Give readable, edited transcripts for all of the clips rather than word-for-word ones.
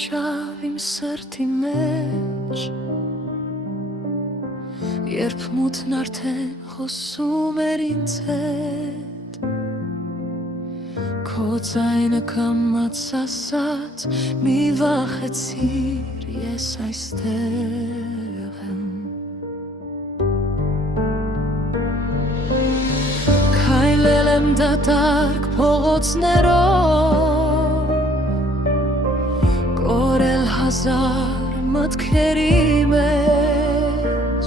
իջավ իմ սրտի մեջ, երբ մութն արդեն խոսում էր ինձ հետ, քո ձայնը կամաց ասաց, մի վախեցիր, ես այստեղ եմ։ Քայլել եմ դատարկ փողոցներով, կորել հազար մտքերի մեջ,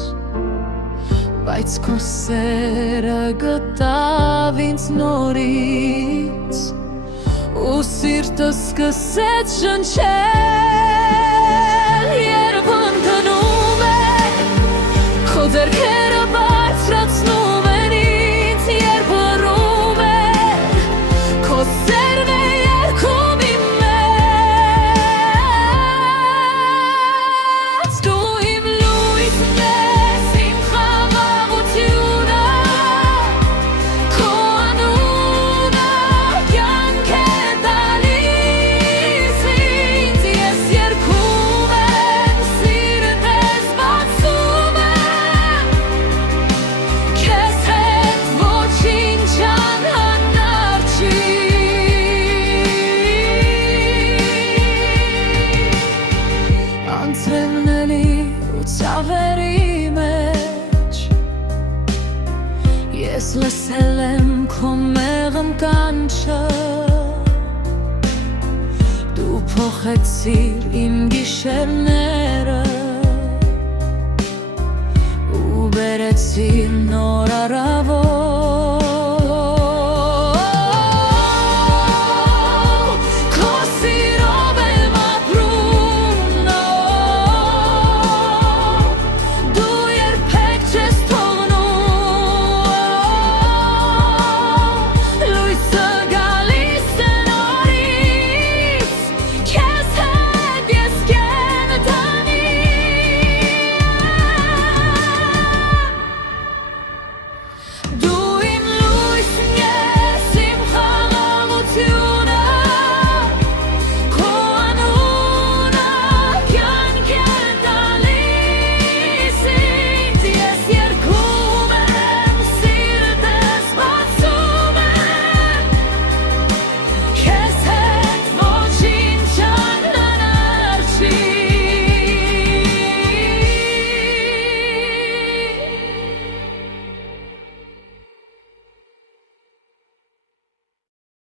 բայց քո սերը գտավ ինձ նորից, ու սիրտս սկսեց շնչել, երբ ընկնում է քո ձեռքերը բարձրացնում են ինձ, երբ հեռում է քո սերն է երգում իմ մեջ, դու իմ լույսն ես, իմ խաղաղությունը, քո անունը կյանք է տալիս ինձ, ես երգում եմ, սիրտս բացում եմ, քեզ հետ ոչինչ անհնար չի։ Անցրևների ու ցավերի մեջ ես լսել եմ քո մեղմ կանչը, դու փոխեցիր իմ գիշերները,